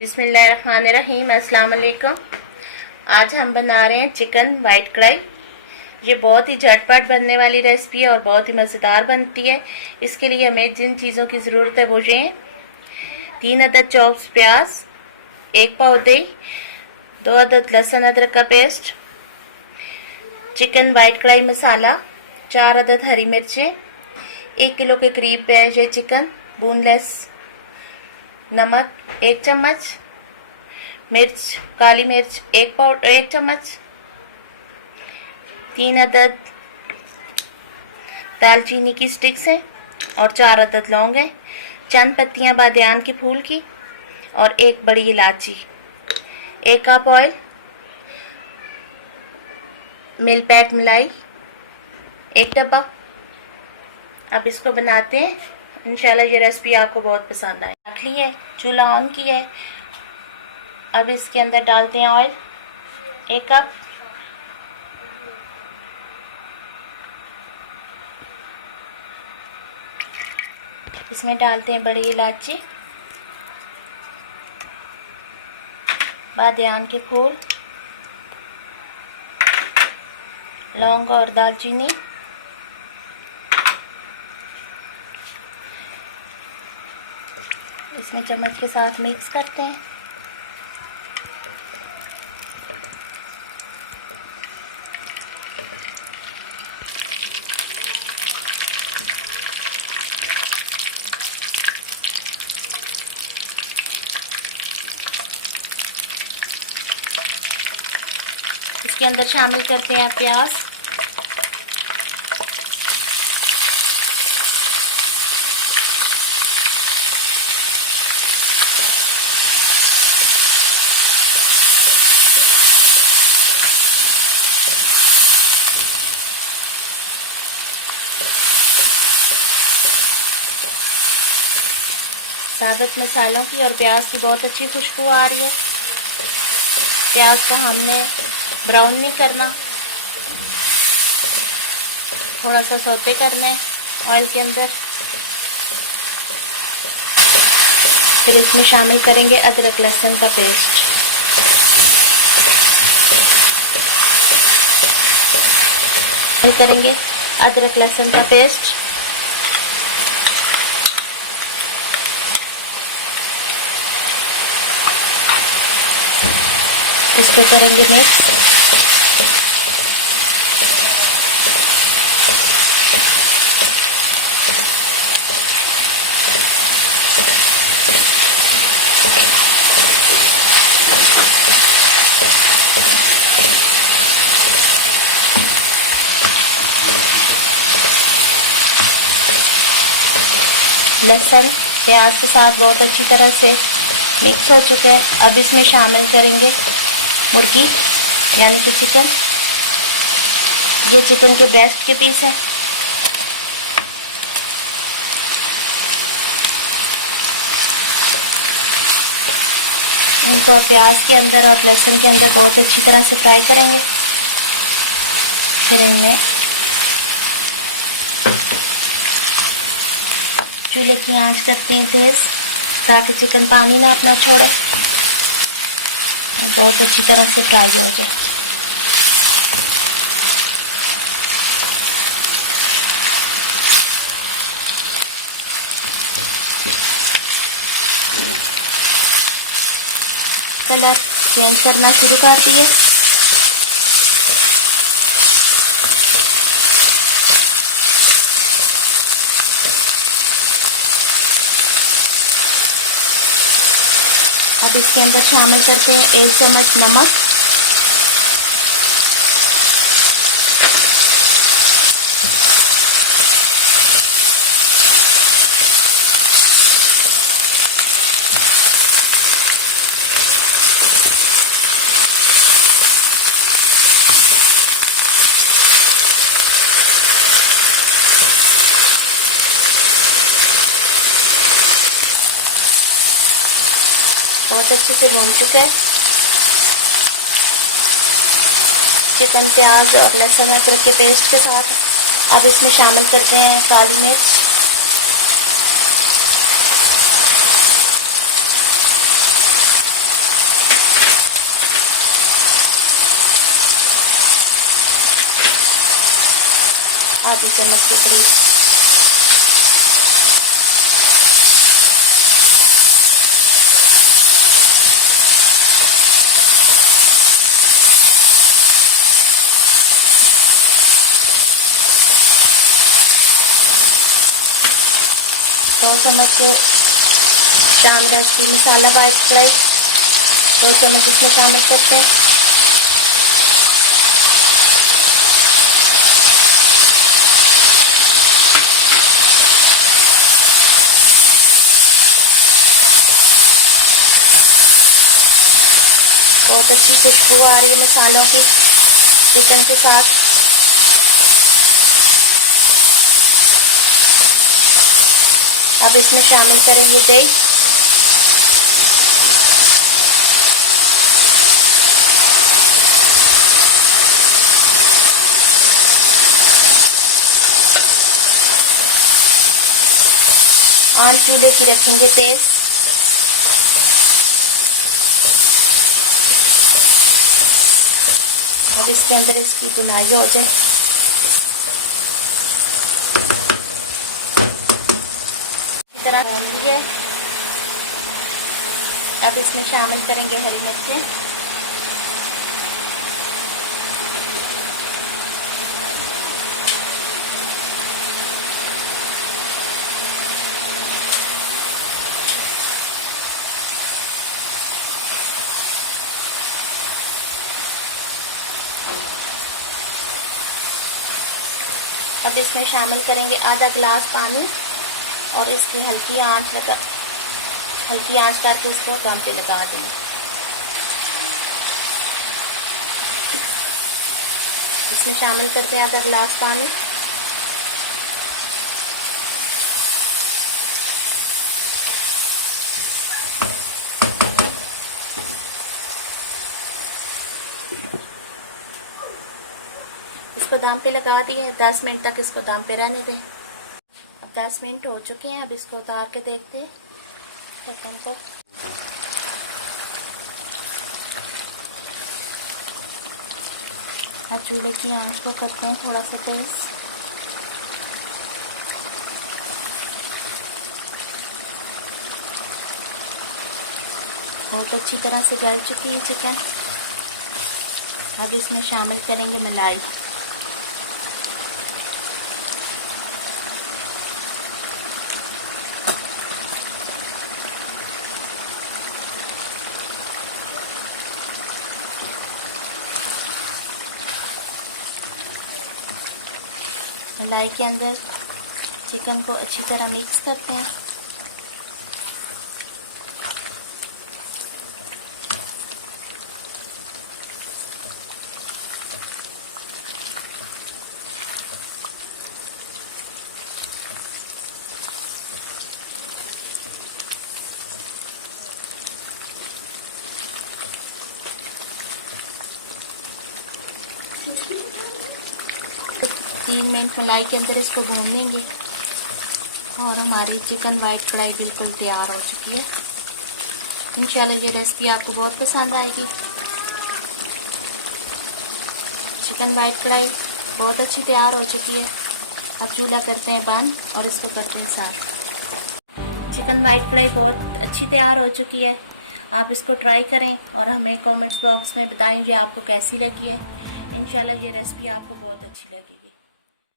बिस्मिल्लाहिर्रहमानिर्रहीम। अस्सलाम वालेकुम। आज हम बना रहे हैं चिकन वाइट कढ़ाई। ये बहुत ही झटपट बनने वाली रेसिपी है और बहुत ही मज़ेदार बनती है। इसके लिए हमें जिन चीज़ों की ज़रूरत है वो ये हैं: 3 अदद चॉप्स प्याज, 1 पाव दही, 2 अदद लहसुन अदरक का पेस्ट, चिकन वाइट कढ़ाई मसाला, 4 अदद हरी मिर्चें, 1 किलो के करीब है ये चिकन, बोनलेस, नमक 1 चम्मच, मिर्च काली मिर्च 1 चम्मच, 3 अदद दालचीनी की स्टिक्स हैं और 4 अदद लौंग हैं, चंद पत्तियां बादियान के फूल की और 1 बड़ी इलायची, 1 कप ऑयल, मिल पैक मलाई 1 डब्बा। अब इसको बनाते हैं। इंशाल्लाह ये रेसिपी आपको बहुत पसंद आए। रख ली है, चूल्हा ऑन किया है। अब इसके अंदर डालते हैं ऑयल 1 कप, इसमें डालते हैं बड़ी इलायची, बादियान के फूल, लौंग और दालचीनी, इसमें चम्मच के साथ मिक्स करते हैं। इसके अंदर शामिल करते हैं प्याज, साबुत मसालों की और प्याज की बहुत अच्छी खुशबू आ रही है। प्याज को हमने ब्राउन नहीं करना, थोड़ा सा सौते करना है ऑयल के अंदर। फिर इसमें शामिल करेंगे अदरक लहसुन का पेस्ट, फिर करेंगे अदरक लहसुन का पेस्ट, इसको करेंगे मिक्स। लहसुन प्याज के साथ बहुत अच्छी तरह से मिक्स हो चुके हैं। अब इसमें शामिल करेंगे मुर्गी यानी कि चिकन। ये चिकन के ब्रेस्ट के पीस हैं। इनको प्याज के अंदर और लहसुन के अंदर बहुत अच्छी तरह से फ्राई करेंगे। फिर इनमें चूल्हे की आंच करते हैं तेज, ताकि चिकन पानी ना अपना छोड़े, बहुत अच्छी तरह से फ्राई हो जाए। कलर चेंज करना शुरू कर दिए। अब इसके अंदर शामिल करते हैं 1 चम्मच नमक, बहुत अच्छे से भून चुका है। चिकन प्याज और लहसुन अदरक के पेस्ट के साथ अब इसमें शामिल करते हैं काली मिर्च, आधी चम्मच के करीब। दो चम्मच शानदार की मसाला वाइट कढ़ाई 2 चम्मच इसमें शामिल करते हैं। बहुत अच्छी खुशबू आ रही है मसालों की चिकन के साथ। अब इसमें शामिल करेंगे दही। आंच चूल्हे की रखेंगे तेज। अब इसके अंदर इसकी भुनाई हो जाए। अब इसमें शामिल करेंगे हरी मिर्चें। अब इसमें शामिल करेंगे आधा गिलास पानी और इसकी हल्की आंच करके इसको दम पे लगा देंगे। इसमें शामिल करते हैं आधा गिलास पानी। इसको दम पे लगा दिए। 10 मिनट तक इसको दम पे रहने दें। अब 10 मिनट हो चुके हैं। अब इसको उतार के देखते हैं ढक्कन को। अब चूल्हे की आंच को करते हैं थोड़ा सा तेज। बहुत अच्छी तरह से गल चुकी है चिकन। अब इसमें शामिल करेंगे मलाई। मलाई के अंदर चिकन को अच्छी तरह मिक्स करते हैं। तीन मिनट मलाई के अंदर इसको भून लेंगे और हमारी चिकन वाइट कढ़ाई बिल्कुल तैयार हो चुकी है। इंशाल्लाह ये रेसिपी आपको बहुत पसंद आएगी। चिकन वाइट कढ़ाई बहुत अच्छी तैयार हो चुकी है। अब चूल्हा करते हैं बंद और इसको करते हैं साफ। चिकन वाइट कढ़ाई बहुत अच्छी तैयार हो चुकी है। आप इसको ट्राई करें और हमें कमेंट्स बॉक्स में बताएं कि आपको कैसी लगी है। इंशाल्लाह ये रेसिपी आपको